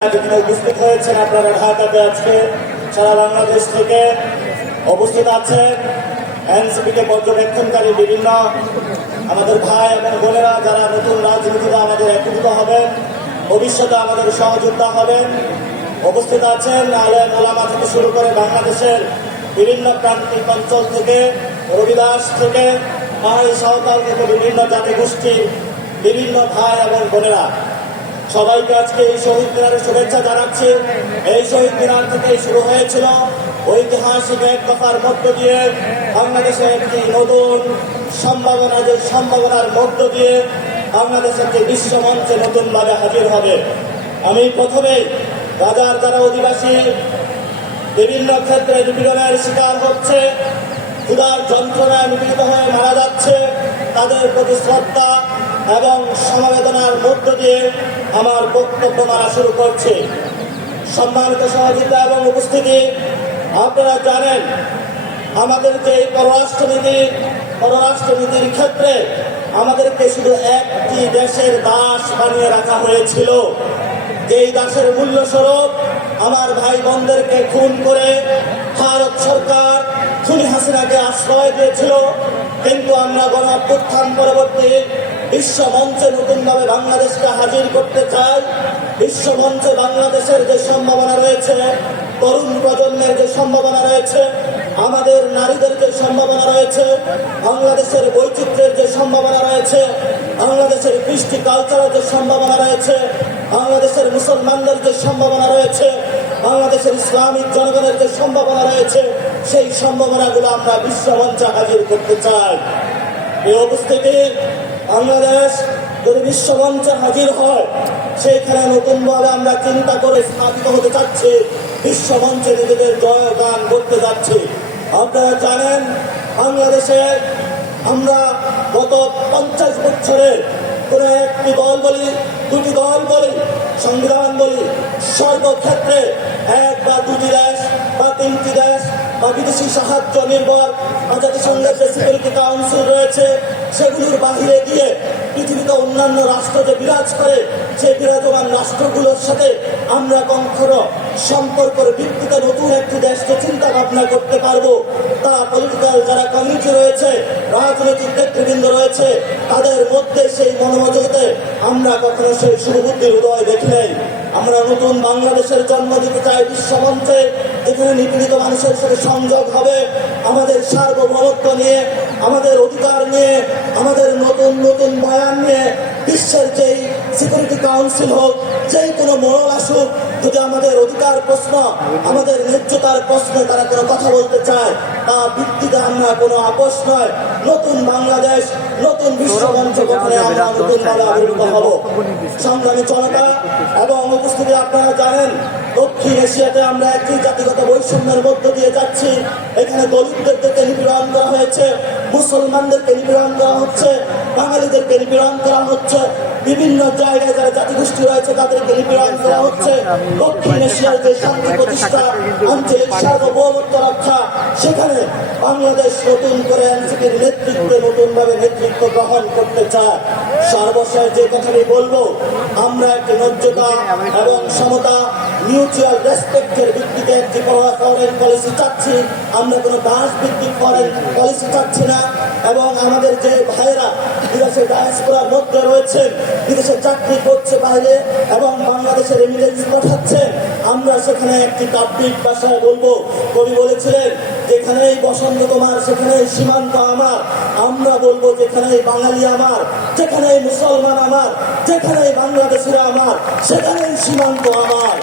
যেখানে উপস্থিত হয়েছেন আপনারা ঢাকাতে আজকে সারা বাংলাদেশ থেকে উপস্থিত আছেন এনসিপিকে পর্যবেক্ষণকারী বিভিন্ন আমাদের ভাই এবং বোনেরা যারা নতুন রাজনীতিতে আমাদের একত্রিত হবেন, ভবিষ্যতে আমাদের সহযোদ্ধা হবেন। উপস্থিত আছেন আলেম ওলামা থেকে শুরু করে বাংলাদেশের বিভিন্ন প্রান্তিক অঞ্চল থেকে, রবিদাস থেকে, পাহাড়ি সাঁওতাল থেকে বিভিন্ন জাতিগোষ্ঠীর বিভিন্ন ভাই এবং বোনেরা, সবাইকে আজকে এই শহীদ মিনারের শুভেচ্ছা জানাচ্ছি। এই শহীদ মিনার থেকে শুরু হয়েছিল ঐতিহাসিক এক দফার মধ্য দিয়ে বাংলাদেশে একটি নতুন সম্ভাবনা, যে সম্ভাবনার মধ্য দিয়ে বাংলাদেশ একটি বিশ্বমঞ্চে নতুনভাবে হাজির হবে। আমি প্রথমেই রাজার যারা অধিবাসী বিভিন্ন ক্ষেত্রে নিপীড়নের শিকার হচ্ছে, ক্ষুধার যন্ত্রণায় নিপীড়িত হয়ে মারা যাচ্ছে, তাদের প্রতি শ্রদ্ধা এবং সমবেদনার মধ্য দিয়ে আমার বক্তব্য মানা শুরু করছি। সম্মানিত সহযোগিতা এবং উপস্থিতি, আপনারা জানেন আমাদের যে পররাষ্ট্রনীতির ক্ষেত্রে আমাদেরকে শুধু একটি দেশের দাস বানিয়ে রাখা হয়েছিল। যেই দাসের মূল্য স্বরূপ আমার ভাই বোনদেরকে খুন করে ভারত সরকার খুনি হাসিনাকে আশ্রয় দিয়েছিল। কিন্তু আমরা গণঅভ্যুত্থান পরবর্তী বিশ্বমঞ্চে নতুনভাবে বাংলাদেশকে হাজির করতে চাই। বিশ্বমঞ্চে বাংলাদেশের যে সম্ভাবনা রয়েছে, তরুণ প্রজন্মের যে সম্ভাবনা রয়েছে, আমাদের নারীদের যে সম্ভাবনা রয়েছে, বাংলাদেশের বৈচিত্র্যের যে সম্ভাবনা রয়েছে, বাংলাদেশের কৃষ্টি কালচারের যে সম্ভাবনা রয়েছে, বাংলাদেশের মুসলমানদের যে সম্ভাবনা রয়েছে, বাংলাদেশের ইসলামিক জনগণের যে সম্ভাবনা রয়েছে, সেই সম্ভাবনাগুলো আমরা বিশ্বমঞ্চে হাজির করতে চাই। এই উপস্থিতি বাংলাদেশ যদি বিশ্বমঞ্চে হাজির হয়, সেইখানে নতুনভাবে আমরা চিন্তা করে স্থাপিত হতে চাচ্ছি, বিশ্বমঞ্চে নিজেদের জয়গান করতে যাচ্ছি। আপনারা জানেন বাংলাদেশে আমরা গত 50 বছরে কোন একটি দল বলি, দুটি দল বলি, সংবিধান বলি, সর্বক্ষেত্রে এক বা দুটি দেশ বা তিনটি দেশ বা বিদেশি সাহায্য নির্ভর জাতিসংঘের যে সিকিউরিটি কাউন্সিল রয়েছে, সেগুলোর বাহিরে গিয়ে পৃথিবীতে অন্যান্য রাষ্ট্র যে বিরাজ করে, সেই বিরাজমান রাষ্ট্রগুলোর সাথে আমরা কখনো সম্পর্কের ভিত্তিতে নতুন একটি দেশকে চিন্তা ভাবনা করতে পারবো, তা পলিটিক্যাল যারা কমিউনিটি রয়েছে, রাজনৈতিক নেতৃবৃন্দ রয়েছে, তাদের মধ্যে সেই মনোযোগতে আমরা কখনো সেই সুবুদ্ধির উদয় দেখি নাই। আমরা নতুন বাংলাদেশের জন্ম দিতে চাই বিশ্বমঞ্চে, যেখানে নিপীড়িত মানুষের সাথে সংযোগ হবে, আমাদের সার্বভৌমত্ব নিয়ে, আমাদের অধিকার নিয়ে, আমাদের নতুন নতুন বয়ান নিয়ে বিশ্বের যেই সিকিউরিটি কাউন্সিল হোক, যেই কোনো মহল আসুক, যদি আমাদের অধিকার প্রশ্ন, আমাদের ন্যায্যতার প্রশ্নে তারা কোনো কথা বলতে চায়, তা ভিত্তিতে আমরা কোনো আপোষ নয়। নতুন বাংলাদেশ, নতুন বিশ্বমঞ্চ গঠনে আমরা নতুনভাবে আবির্ভূত হব। সংগ্রামী জনতা এবং উপস্থিতি, আপনারা জানেন দক্ষিণ এশিয়াতে আমরা একটি জাতিগত বৈষম্যের মধ্য দিয়ে যাচ্ছি। এখানে দলিতদেরকে নিপীড়ন করা হয়েছে, মুসলমানদেরকে নিপীড়ন করা হচ্ছে, বাঙালিদেরকে নিপীড়ন করা হচ্ছে, বিভিন্ন জায়গায় যারা জাতিগোষ্ঠী রয়েছে তাদেরকে নিপীড়ন করা হচ্ছে। দক্ষিণ এশিয়ার যে শান্তি প্রতিষ্ঠা, আঞ্চলিক সার্বভৌমত্ব রক্ষা, সেখানে বাংলাদেশ নতুন করে এনসিপির নেতৃত্বে নতুনভাবে নেতৃত্ব গ্রহণ করতে চায়। সর্বশেষ যে কথাটি বলবো, আমরা একটি ন্যায্যতা এবং সমতা, মিউচুয়াল রেসপেক্টের ভিত্তিতে একটি ফরেন পলিসি চাচ্ছি। আমরা কোনো দাস ভিত্তিক ফরেন পলিসি চাচ্ছি না। এবং আমাদের যে ভাইয়েরা বিদেশে ডায়াসপোরার মধ্যে রয়েছেন, বিদেশে চাকরি করছে বাইরে এবং বাংলাদেশের রেমিটেন্স পাঠাচ্ছেন, আমরা সেখানে একটি কাব্যিক ভাষায় বলবো, কবি বলেছিলেন, যেখানেই বসন্ত তোমার সেখানেই সীমান্ত আমার। আমরা বলবো, যেখানেই বাঙালি আমার, যেখানেই মুসলমান আমার, যেখানেই বাংলাদেশিরা আমার, সেখানেই সীমান্ত আমার।